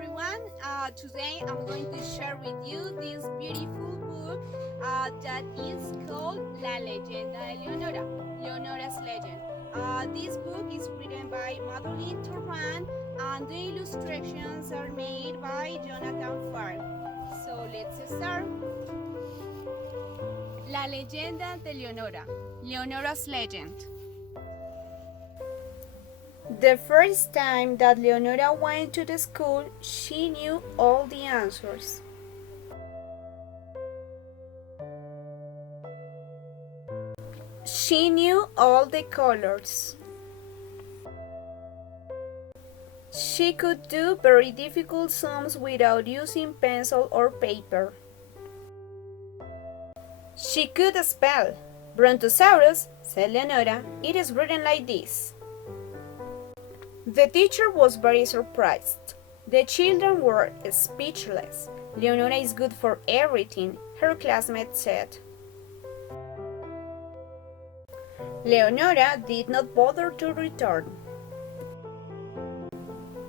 everyone. Today I'm going to share with you this beautiful book that is called La Leyenda de Leonora, Leonora S Legend. This book is written by Madeline Turan and the illustrations are made by Jonathan Farr. So let's start. La Leyenda de Leonora, Leonora's Legend. The first time that Leonora went to the school, she knew all the answers. She knew all the colors. She could do very difficult sums without using pencil or paper. She could spell. Brontosaurus, said Leonora, it is written like this. The teacher was very surprised. The children were speechless. Leonora is good for everything, her classmate said. Leonora did not bother to return.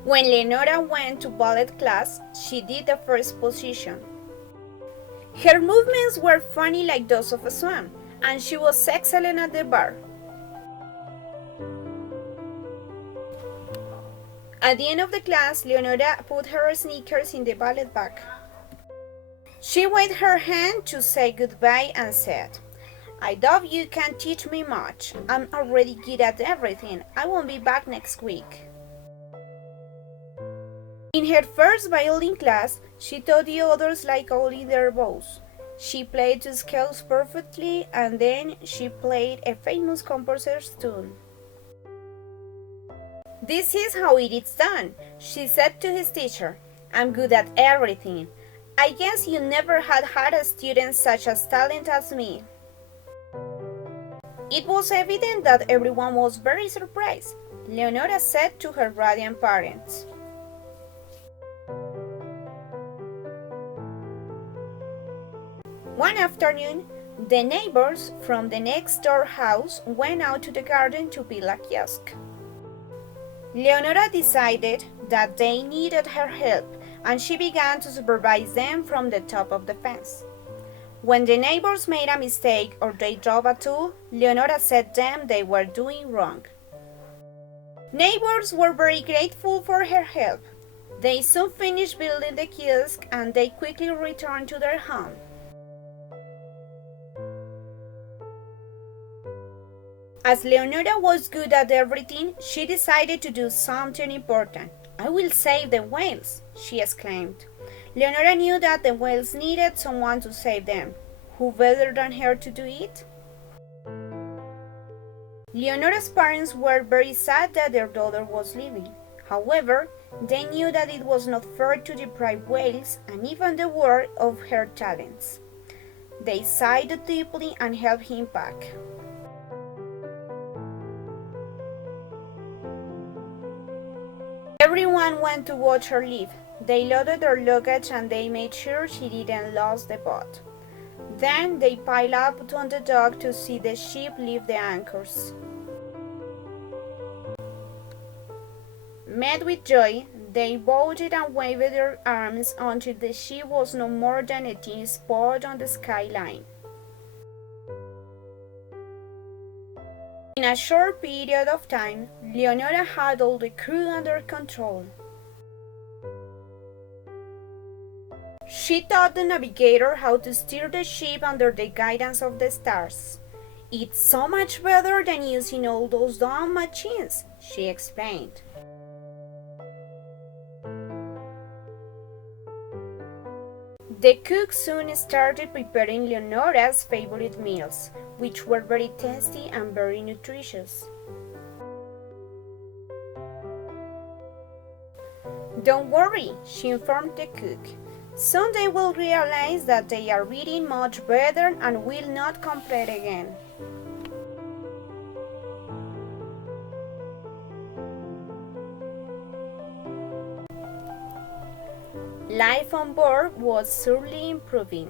When Leonora went to ballet class, she did the first position. Her movements were funny like those of a swan, and she was excellent at the bar. At the end of the class, Leonora put her sneakers in the ballet bag. She waved her hand to say goodbye and said, I doubt you can teach me much. I'm already good at everything. I won't be back next week. In her first violin class, she taught the others like only their bows. She played the scales perfectly and then she played a famous composer's tune. This is how it is done, she said to his teacher. I'm good at everything. I guess you never had a student such as talent as me. It was evident that everyone was very surprised, Leonora said to her radiant parents. One afternoon, the neighbors from the next door house went out to the garden to build a kiosk. Leonora decided that they needed her help, and she began to supervise them from the top of the fence. When the neighbors made a mistake or they dropped a tool, Leonora said them they were doing wrong. Neighbors were very grateful for her help. They soon finished building the kiosk and they quickly returned to their home. As Leonora was good at everything, she decided to do something important. I will save the whales, she exclaimed. Leonora knew that the whales needed someone to save them. Who better than her to do it? Leonora's parents were very sad that their daughter was leaving. However, they knew that it was not fair to deprive whales and even the world of her talents. They sighed deeply and helped him pack. Everyone went to watch her leave. They loaded her luggage and they made sure she didn't lose the boat. Then they piled up on the dock to see the ship leave the anchors. Met with joy, they bowed and waved their arms until the ship was no more than a tiny spot on the skyline. In a short period of time, Leonora had all the crew under control. She taught the navigator how to steer the ship under the guidance of the stars. It's so much better than using all those dumb machines, she explained. The cook soon started preparing Leonora's favorite meals, which were very tasty and very nutritious. Don't worry, she informed the cook. Soon they will realize that they are eating much better and will not complain again. Life on board was surely improving.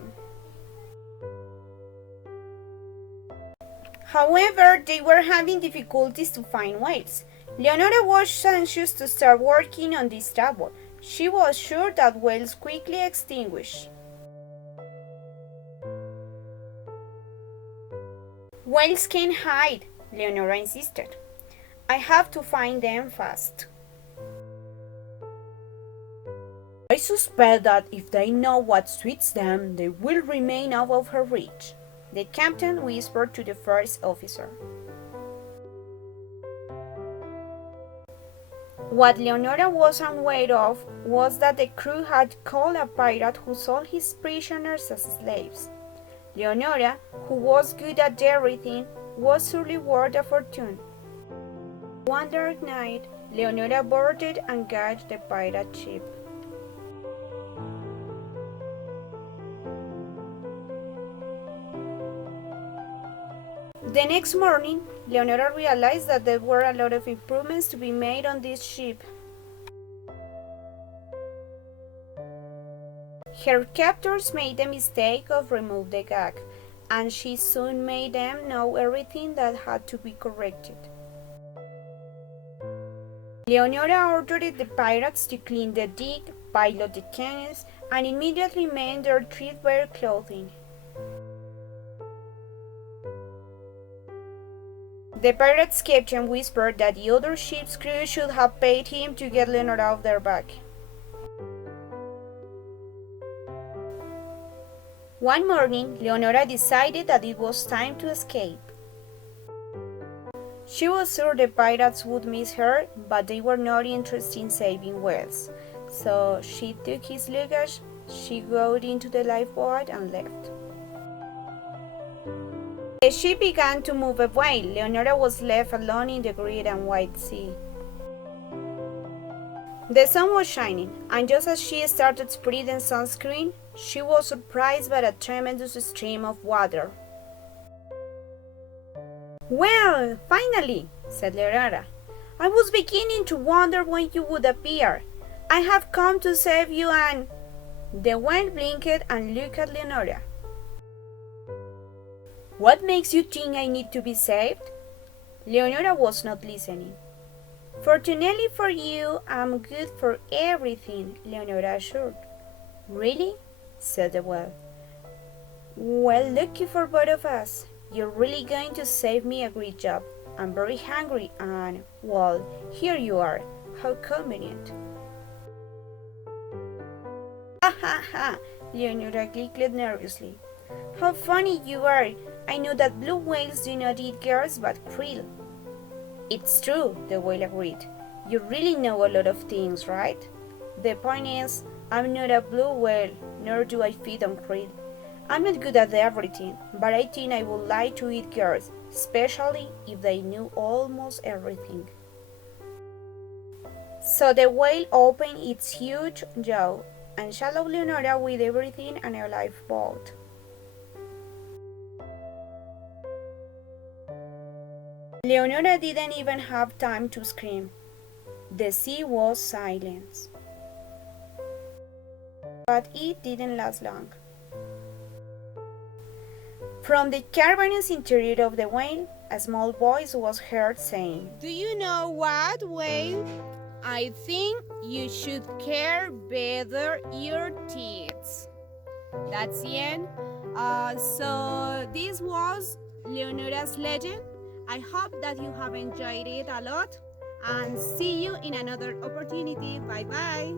However, they were having difficulties to find whales. Leonora was anxious to start working on this trouble. She was sure that whales quickly extinguish. Whales can't hide, Leonora insisted. I have to find them fast. I suspect that if they know what suits them, they will remain out of her reach, the captain whispered to the first officer. What Leonora was unaware of was that the crew had caught a pirate who sold his prisoners as slaves. Leonora, who was good at everything, was surely worth a fortune. One dark night, Leonora boarded and guarded the pirate ship. The next morning, Leonora realized that there were a lot of improvements to be made on this ship. Her captors made the mistake of removing the gag, and she soon made them know everything that had to be corrected. Leonora ordered the pirates to clean the deck, pilot the canoes, and immediately mend their threadbare clothing. The pirate's captain whispered that the other ship's crew should have paid him to get Leonora off their back. One morning, Leonora decided that it was time to escape. She was sure the pirates would miss her, but they were not interested in saving whales. So she took his luggage, she got into the lifeboat and left. The ship began to move away. Leonora was left alone in the great and wide sea. The sun was shining, and just as she started spreading sunscreen, she was surprised by a tremendous stream of water. "Well, finally," said Leonora. "I was beginning to wonder when you would appear. I have come to save you and—" The whale blinked and looked at Leonora. "What makes you think I need to be saved?" Leonora was not listening. "Fortunately for you, I'm good for everything," Leonora assured. "Really?" said the whale. "Well, lucky for both of us. You're really going to save me a great job. I'm very hungry and, well, here you are. How convenient." "Ha ha ha," Leonora giggled nervously. "How funny you are. I know that blue whales do not eat girls but krill." "It's true," the whale agreed. "You really know a lot of things, right? The point is, I'm not a blue whale, nor do I feed on krill. I'm not good at everything, but I think I would like to eat girls, especially if they knew almost everything." So the whale opened its huge jaw and swallowed Leonora with everything and a lifeboat. Leonora didn't even have time to scream. The sea was silent. But it didn't last long. From the cavernous interior of the whale, a small voice was heard saying, "Do you know what, whale? I think you should care better your teeth." That's the end. So this was Leonora's Legend. I hope that you have enjoyed it a lot, and see you in another opportunity. Bye bye.